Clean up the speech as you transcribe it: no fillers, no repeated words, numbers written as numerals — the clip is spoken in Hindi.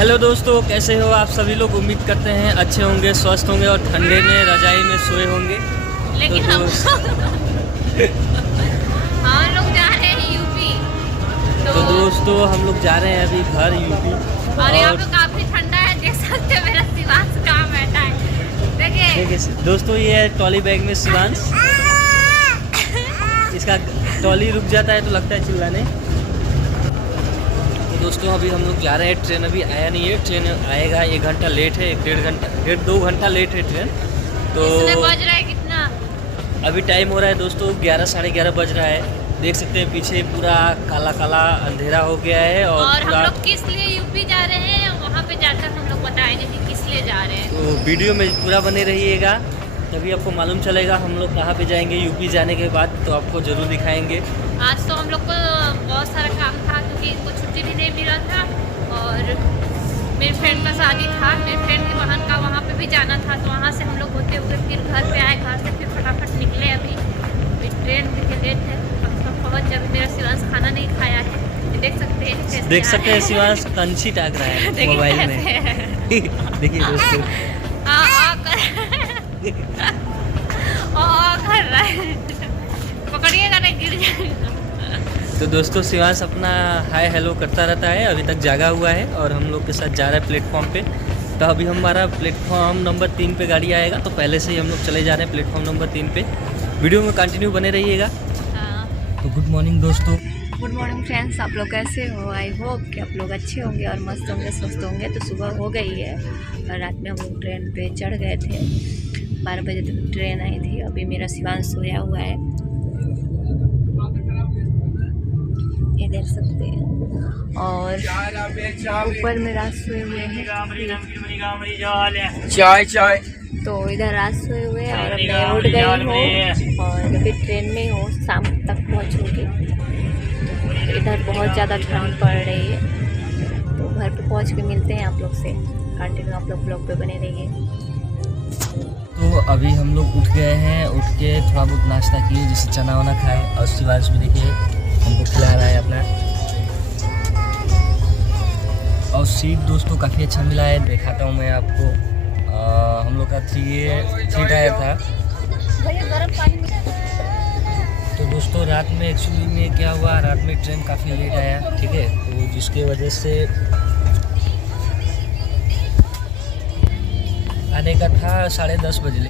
हेलो दोस्तों, कैसे हो आप सभी लोग। उम्मीद करते हैं अच्छे होंगे, स्वस्थ होंगे और ठंडे में रजाई में सोए होंगे। लेकिन तो हम लोग जा रहे हैं यूपी। तो दोस्तों हम लोग जा रहे हैं अभी घर यूपी। और यहाँ पे काफी ठंडा है, देख सकते हैं मेरा शिवांश कहाँ बैठा है। देखिए दोस्तों ये है ट्रॉली बैग में शिवांश। इसका ट्रॉली रुक जाता है तो लगता है चिल्लाने। तो दोस्तों अभी हम लोग जा रहे हैं, ट्रेन अभी आया नहीं है। ट्रेन आएगा 1 घंटा लेट है, 1-1.5 घंटा लेट है ट्रेन। तो बज रहा है कितना? अभी टाइम हो रहा है दोस्तों 11 साढ़े 11 बज रहा है। देख सकते हैं पीछे पूरा काला काला अंधेरा हो गया है। और हम लोग किस लिए यूपी जा रहे हैं वहाँ पे जाकर हम लोग बताएंगे कि किस लिए जा रहे हैं। तो वीडियो में पूरा बने रहिएगा, तभी आपको मालूम चलेगा हम लोग कहाँ पे जाएंगे यूपी जाने के बाद। तो आपको ज़रूर दिखाएंगे। आज तो हम लोग को बहुत सारा काम था क्योंकि इनको छुट्टी भी नहीं मिला था और मेरे फ्रेंड का शादी था, मेरे फ्रेंड की बहन का, वहाँ पे भी जाना था। तो वहाँ से हम लोग होते हुए फिर घर पे आए, घर से फिर फटाफट निकले। अभी ट्रेन भी लेट है, कम से कम पहुँच जाए। मेरा शिवांश खाना नहीं खाया है, देख सकते हैं शिवांश कंची टाक रहा है मोबाइल में। देखिए दोस्तों कर रहा है, पकड़िएगा नहीं गिर जाएगा। तो दोस्तों शिवांश अपना हाय हेलो करता रहता है, अभी तक जागा हुआ है और हम लोग के साथ जा रहा है प्लेटफॉर्म पे। तो अभी हमारा प्लेटफॉर्म नंबर 3 पे गाड़ी आएगा, तो पहले से ही हम लोग चले जा रहे हैं प्लेटफॉर्म नंबर 3 पे। वीडियो में कंटिन्यू बने रहिएगा। तो गुड मॉर्निंग दोस्तों। गुड मॉर्निंग फ्रेंड्स, आप लोग कैसे हो? आई होप कि आप लोग अच्छे होंगे और मस्त होंगे, स्वस्थ होंगे। तो सुबह हो गई है और रात में हम लोग ट्रेन पे चढ़ गए थे। 12 बजे तक ट्रेन आई थी। अभी मेरा शिवांश सोया हुआ है, ये देख सकते हैं। और ऊपर में रात सोए हुए हैं, चाय तो इधर रात सोए हुए हैं और मैं उठ गई हूँ और अभी ट्रेन में हूँ, शाम तक पहुँचूँगी। तो इधर बहुत ज़्यादा ठंड पड़ रही है। तो घर पे पहुँच के मिलते हैं आप लोग से। कंटिन्यू आप लोग ब्लॉग पे बने रहिए। तो अभी हम लोग उठ गए हैं, उठ के थोड़ा बहुत नाश्ता किए, जैसे चना वना खाए। और शिवांश भी देखिए हमको खिला रहा है अपना। और सीट दोस्तों काफ़ी अच्छा मिला है, दिखाता हूँ मैं आपको। हम लोग का 3 टायर था। तो दोस्तों रात में एक्चुअली में क्या हुआ, रात में ट्रेन काफ़ी लेट आया, ठीक है। तो जिसके वजह से आने का था 10:30 बजे।